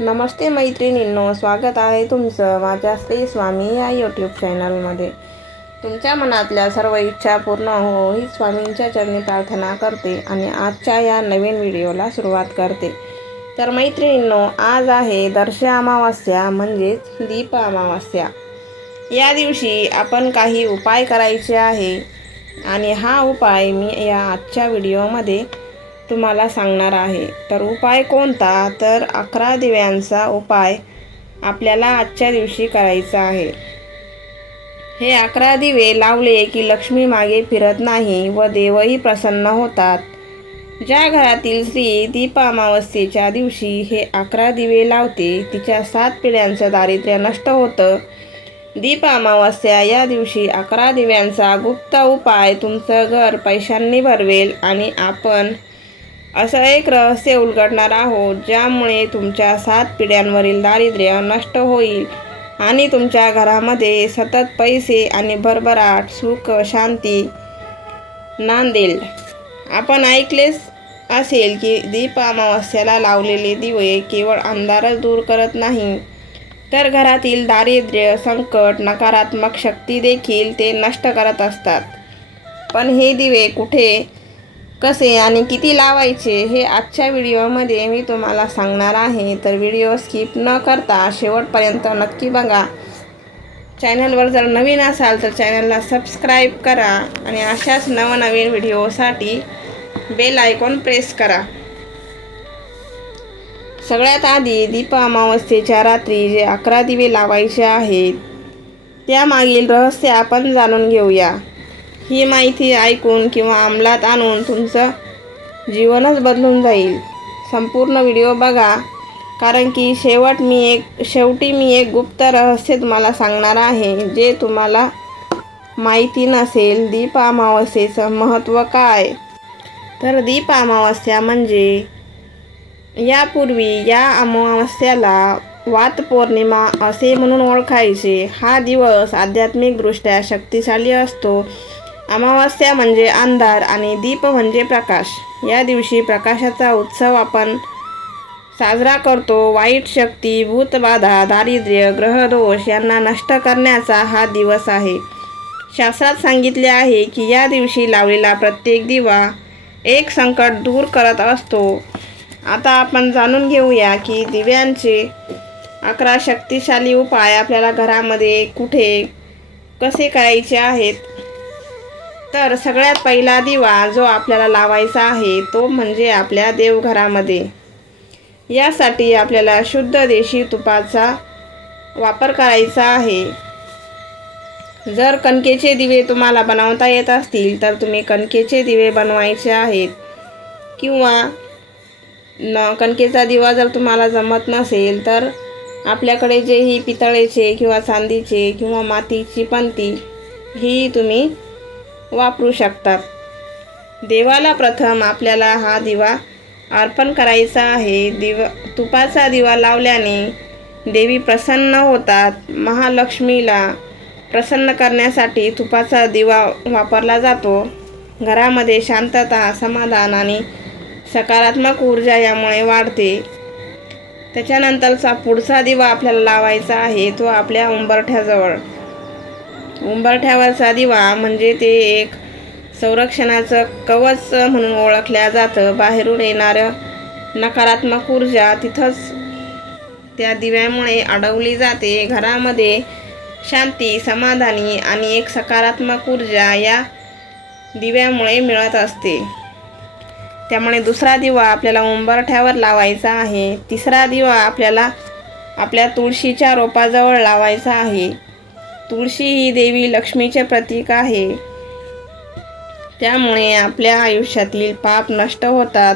नमस्ते मैत्रिणींनो स्वागत आहे तुमचं माझ्या श्री स्वामी या यूट्यूब चॅनलमध्ये तुमच्या मनातल्या सर्व इच्छा पूर्ण हो ही स्वामींच्या चरणी प्रार्थना करते आणि आजच्या या नवीन व्हिडिओला सुरुवात करते. तर मैत्रिणींनो आज आहे दर्श अमावस्या म्हणजेच दीप अमावस्या. या दिवशी आपण काही उपाय करायचे आहे आणि हा उपाय मी या आजच्या व्हिडिओमध्ये तुम्हाला सांगणार आहे. तर उपाय कोणता? तर अकरा दिव्यांचा उपाय आपल्याला आजच्या दिवशी करायचा आहे. हे अकरा दिवे लावले की लक्ष्मी मागे फिरत नाही व देवही प्रसन्न होतात. ज्या घरातील स्त्री दीप अमावस्येच्या दिवशी हे अकरा दिवे लावते तिच्या सात पिढ्यांचं दारिद्र्य नष्ट होतं. दीप अमावस्या या दिवशी अकरा दिव्यांचा गुप्त उपाय तुमचं घर पैशांनी भरवेल आणि आपण असं एक रहस्य उलगडणार आहोत ज्यामुळे तुमच्या सात पिढ्यांवरील दारिद्र्य नष्ट होईल आणि तुमच्या घरामध्ये सतत पैसे आणि भरभराट सुख शांती नांदेल. आपण ऐकलेच असेल की दीप अमावस्याला लावलेले दिवे केवळ अंधारच दूर करत नाही तर घरातील दारिद्र्य संकट नकारात्मक शक्ती देखील ते नष्ट करत असतात. पण हे दिवे कुठे कसे आणि किती लावायचे हे आजच्या व्हिडिओमध्ये मी तुम्हाला सांगणार आहे. तर व्हिडिओ स्किप न करता शेवटपर्यंत नक्की बघा. चॅनलवर जर नवीन असाल तर चॅनलला सबस्क्राईब करा आणि अशाच नवनवीन व्हिडिओसाठी बेल आयकॉन प्रेस करा. सगळ्यात आधी दीप अमावस्येच्या रात्री जे अकरा दिवे लावायचे आहेत त्यामागील रहस्य आपण जाणून घेऊया. ही माहिती ऐकून किंवा अंमलात आणून तुमचं जीवनच बदलून जाईल. संपूर्ण व्हिडिओ बघा कारण की शेवट मी एक शेवटी मी एक गुप्त रहस्य तुम्हाला सांगणार आहे जे तुम्हाला माहिती नसेल दीप अमावस्येचं महत्त्व काय? तर दीप अमावस्या म्हणजे यापूर्वी या अमावस्याला वात पौर्णिमा असे म्हणून ओळखायचे. हा दिवस आध्यात्मिकदृष्ट्या शक्तिशाली असतो. अमावास्या म्हणजे अंधार आणि दीप म्हणजे प्रकाश. या दिवशी प्रकाशाचा उत्सव आपण साजरा करतो. वाईट शक्ती भूतबाधा दारिद्र्य ग्रहदोष यांना नष्ट करण्याचा हा दिवस आहे. शास्त्रात सांगितले आहे की या दिवशी लावलेला प्रत्येक दिवा एक संकट दूर करत असतो. आता आपण जाणून घेऊया की दिव्यांचे अकरा शक्तिशाली उपाय आपल्याला घरामध्ये कुठे कसे करायचे आहेत? तर सगळ्यात पहिला दिवा जो आपल्याला लावायचा आहे तो म्हणजे आपल्या देवघरामध्ये. यासाठी आपल्याला शुद्ध देशी तुपाचा वापर करायचा आहे. जर कणकेचे दिवे तुम्हाला बनवता येत असतील तर तुम्ही कणकेचे दिवे बनवायचे आहेत. किंवा न कणकेचा दिवा जर तुम्हाला जमत नसेल तर आपल्याकडे जे ही पितळेचे किंवा चांदीचे किंवा मातीची पंती ही तुम्ही वापरू शकतात. देवाला प्रथम आपल्याला हा दिवा अर्पण करायचा आहे. दिवा तुपाचा दिवा लावल्याने देवी प्रसन्न होतात. महालक्ष्मीला प्रसन्न करण्यासाठी तुपाचा दिवा वापरला जातो. घरामध्ये शांतता समाधान आणि सकारात्मक ऊर्जा यामुळे वाढते. त्याच्यानंतरचा पुढचा दिवा आपल्याला लावायचा आहे. तो आपल्या उंबरठ्याजवळ. उंबरठ्यावरचा दिवा म्हणजे ते एक संरक्षणाचं कवच म्हणून ओळखल्या जातं. बाहेरून येणारं नकारात्मक ऊर्जा तिथंच त्या दिव्यामुळे अडवली जाते. घरामध्ये शांती समाधानी आणि एक सकारात्मक ऊर्जा या दिव्यामुळे मिळत असते. त्यामुळे दुसरा दिवा आपल्याला उंबरठ्यावर लावायचा आहे. तिसरा दिवा आपल्याला आपल्या तुळशीच्या रोपाजवळ लावायचा आहे. तुळशी ही देवी लक्ष्मीचे प्रतीक आहे. त्यामुळे आपल्या आयुष्यातील पाप नष्ट होतात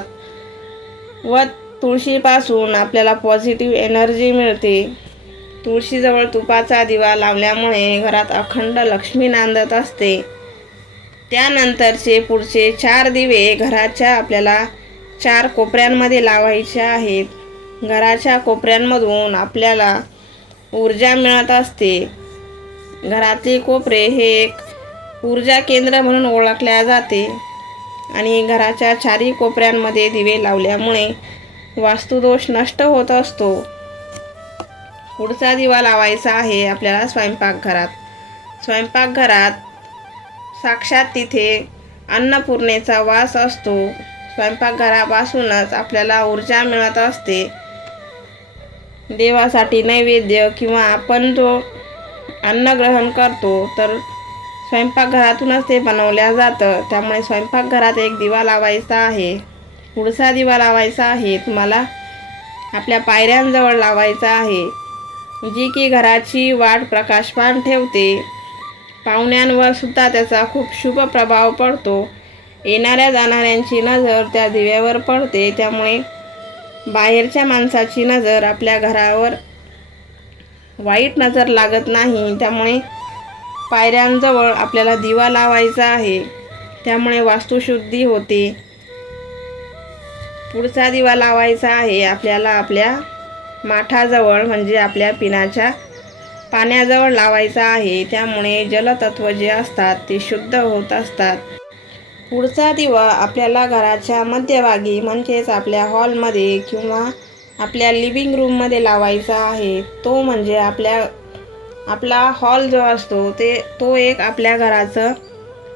व तुळशीपासून आपल्याला पॉझिटिव्ह एनर्जी मिळते. तुळशीजवळ तुपाचा दिवा लावल्यामुळे घरात अखंड लक्ष्मी नांदत असते. त्यानंतरचे पुढचे चार दिवे घराच्या आपल्याला चार कोपऱ्यांमध्ये लावायचे आहेत. घराच्या कोपऱ्यांमधून आपल्याला ऊर्जा मिळत असते. घरातली कोपरे हे एक ऊर्जा केंद्र म्हणून ओळखल्या जाते. आणि घराच्या चारी कोपऱ्यांमध्ये दिवे लावल्यामुळे वास्तुदोष नष्ट होत असतो. पुढचा दिवा लावायचा आहे आपल्याला स्वयंपाकघरात. स्वयंपाकघरात साक्षात तिथे अन्नपूर्णेचा वास असतो. स्वयंपाकघरापासूनच आपल्याला ऊर्जा मिळत असते. देवासाठी नैवेद्य किंवा आपण जो अन्न ग्रहण करतो तर स्वयंपाकघरातूनच ते बनवल्या जातं. त्यामुळे स्वयंपाकघरात एक दिवा लावायचा आहे. पुढचा दिवा लावायचा आहे. तुम्हाला आपल्या पायऱ्यांजवळ लावायचा आहे. जी की घराची वाट प्रकाशमान ठेवते. पाहुण्यांवर सुद्धा त्याचा खूप शुभ प्रभाव पडतो. येणाऱ्या जाणाऱ्यांची नजर त्या दिव्यावर पडते. त्यामुळे बाहेरच्या माणसाची नजर आपल्या घरावर वाईट नजर लागत नाही. त्यामुळे पायऱ्यांजवळ आपल्याला दिवा लावायचा आहे. त्यामुळे वास्तुशुद्धी होते. पुढचा दिवा लावायचा आहे. आपल्याला आपल्या माठाजवळ म्हणजे आपल्या पिण्याच्या पाण्याजवळ लावायचा आहे. त्यामुळे जलतत्व जे असतात ते शुद्ध होत असतात. पुढचा दिवा आपल्याला घराच्या मध्यभागी म्हणजेच आपल्या हॉलमध्ये किंवा आपल्या लिव्हिंग रूममध्ये लावायचा आहे. तो म्हणजे आपल्या आपला हॉल जो असतो ते तो एक आपल्या घराचं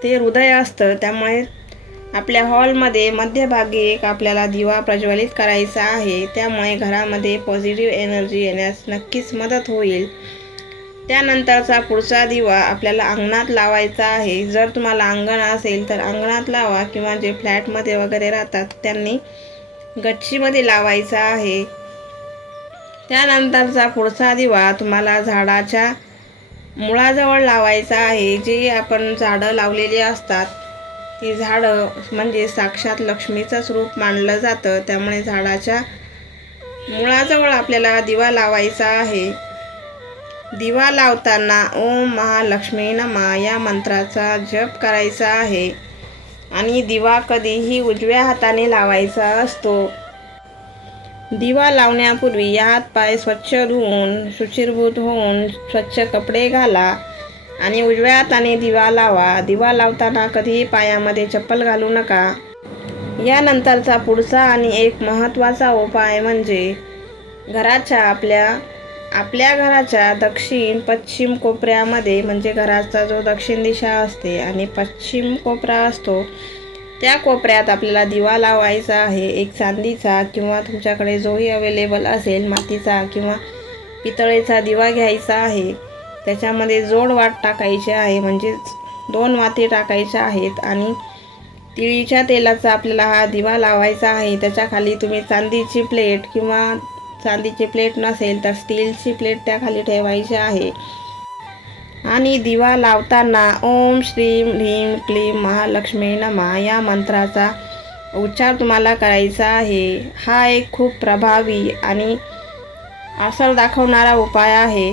ते हृदय असतं. त्यामुळे आपल्या हॉलमध्ये मध्यभागी एक आपल्याला दिवा प्रज्वलित करायचा आहे. त्यामुळे घरामध्ये पॉझिटिव्ह एनर्जी येण्यास नक्कीच मदत होईल. त्यानंतरचा पुढचा दिवा आपल्याला अंगणात लावायचा आहे. जर तुम्हाला अंगण असेल तर अंगणात लावा किंवा जे फ्लॅटमध्ये वगैरे राहतात त्यांनी गच्चीमध्ये लावायचा आहे. त्यानंतरचा पुढचा दिवा तुम्हाला झाडाच्या मुळाजवळ लावायचा आहे. जे आपण झाडं लावलेली असतात ती झाडं म्हणजे साक्षात लक्ष्मीचंच रूप मानलं जातं. त्यामुळे झाडाच्या मुळाजवळ आपल्याला दिवा लावायचा आहे. दिवा लावताना ओम महालक्ष्मी नमा या मंत्राचा जप करायचा आहे. आणि दिवा कधीही उजव्या हाताने लावायचा असतो. दिवा लावण्यापूर्वी हात पाय स्वच्छ धुवून शुचिरभूत होऊन स्वच्छ कपडे घाला आणि उजव्या हाताने दिवा लावा. दिवा लावताना कधीही पायामध्ये चप्पल घालू नका. यानंतरचा पुढचा आणि एक महत्त्वाचा उपाय म्हणजे घराच्या आपल्या आपल्या घराच्या दक्षिण पश्चिम कोपऱ्यामध्ये म्हणजे घराचा जो दक्षिण दिशा असते आणि पश्चिम कोपरा असतो त्या कोपऱ्यात आपल्याला दिवा लावायचा आहे एक चांदीचा किंवा तुमच्याकडे जोही अवेलेबल असेल मातीचा किंवा पितळेचा दिवा घ्यायचा आहे. त्याच्यामध्ये जोड वाट टाकायची आहे म्हणजेच दोन वाती टाकायच्या आहेत आणि तिळीच्या तेलाचा आपल्याला हा दिवा लावायचा आहे. त्याच्याखाली तुम्ही चांदीची प्लेट किंवा चांदीची प्लेट नसेल तर स्टीलची प्लेट त्याखाली ठेवायची आहे. आणि दिवा लावताना ओम श्रीम ह्रीम क्लीम महालक्ष्मी नमा या मंत्राचा उच्चार तुम्हाला करायचा आहे. हा एक खूप प्रभावी आणि असर दाखवणारा उपाय आहे.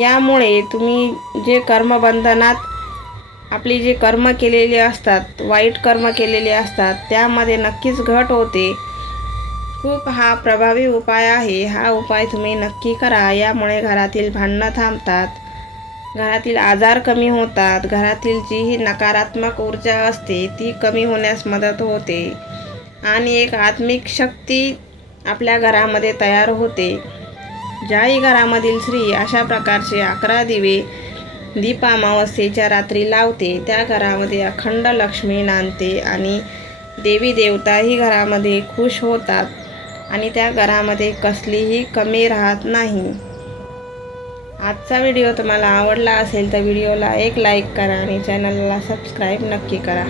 यामुळे तुम्ही जे कर्मबंधनात आपली जी कर्म केलेली असतात वाईट कर्म केलेले असतात त्यामध्ये नक्कीच घट होते. खूप हा प्रभावी उपाय आहे. हा उपाय तुम्ही नक्की करा. यामुळे घरातील भांडणं थांबतात. घरातील आजार कमी होतात. घरातील जी ही नकारात्मक ऊर्जा असते ती कमी होण्यास मदत होते. आणि एक आत्मिक शक्ती आपल्या घरामध्ये तयार होते. ज्याही घरामधील स्त्री अशा प्रकारचे अकरा दिवे दीप अमावस्येच्या रात्री लावते. त्या घरामध्ये अखंड लक्ष्मी नांदते आणि देवी देवताही घरामध्ये खुश होतात. आणि त्या घरामध्ये कसलीही कमी राहत नाही. आजचा व्हिडिओ तुम्हाला आवडला असेल तर व्हिडिओला एक लाईक करा आणि चॅनलला सबस्क्राईब नक्की करा.